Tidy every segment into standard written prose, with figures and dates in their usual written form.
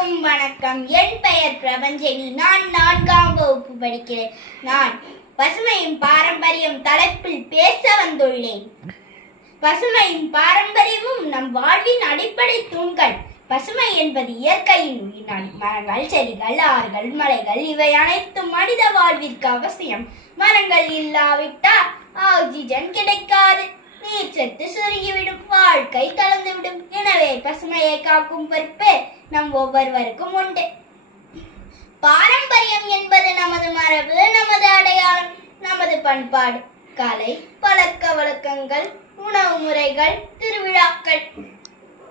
அனைவருக்கும் வணக்கம். என் பெயர் பிரபஞ்சனி. நான் 4ஆம் வகுப்பு படிக்கிறேன். நான் பசுமையும் பாரம்பரியம் தலைப்பில் பேச வந்துள்ளேன். பசுமையும் பாரம்பரியமும் நம் வாழ்வின் அடிப்படை தூண்கள். பசுமை என்பது இயற்கையின் உயிர். மரங்கள், செடிகள், ஆறுகள், மலைகள் இவை அனைத்தும் மனித வாழ்விற்கு அவசியம். மரங்கள் இல்லாவிட்டால் ஆக்சிஜன் கிடைக்காது, நீர்ச்சத்து சுருங்கிவிடும், வாழ்க்கை கலந்துவிடும். எனவே பசுமையை காக்கும் பொறுப்பு நம் ஒவ்வொருவருக்கும் உண்டு. பாரம்பரியம் என்பது நமது மரபு, நமது அடையாளம், நமது பண்பாடு, கலை, பழக்க வழக்கங்கள், உணவு முறைகள், திருவிழாக்கள்.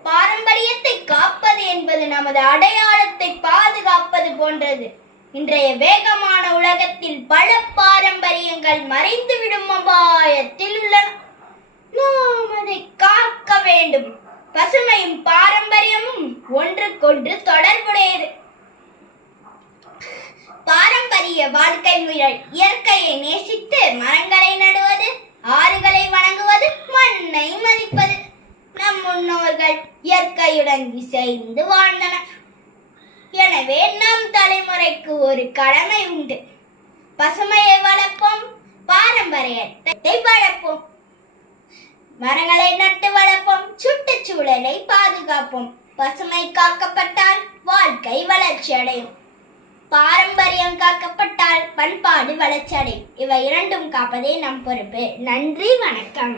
பாரம்பரியத்தை காப்பது என்பது நமது அடையாளத்தை பாதுகாப்பது போன்றது. இன்றைய வேகமான உலகத்தில் பல பாரம்பரியங்கள் மறைந்துவிடும் அபாயத்தில் உள்ளன. நாம் அதை காக்க வேண்டும். பசுமையும் பாரம்பரியமும் ஒன்றுக்கொன்று தொடர்புடையது. பாரம்பரிய வாழ்க்கை முறை இயற்கையை நேசித்து மரங்களை நடுவது, ஆறுகளை வணங்குவது, மண்ணை மதிப்பது. நம் முன்னோர்கள் இயற்கையுடன் இசைந்து வாழ்ந்தனர். எனவே நம் தலைமுறைக்கு ஒரு கடமை உண்டு. பசுமையை வளர்ப்போம், பாரம்பரியத்தை வளர்ப்போம். மரங்களை நட்டு வளர்ப்போம், சுற்றுச்சூழலை பாதுகாப்போம். பசுமை காக்கப்பட்டால் வாழ்க்கை வளர்ச்சி அடையும். பாரம்பரியம் காக்கப்பட்டால் பண்பாடு வளர்ச்சி அடையும். இவை இரண்டும் காப்பதே நம் பொறுப்பு. நன்றி, வணக்கம்.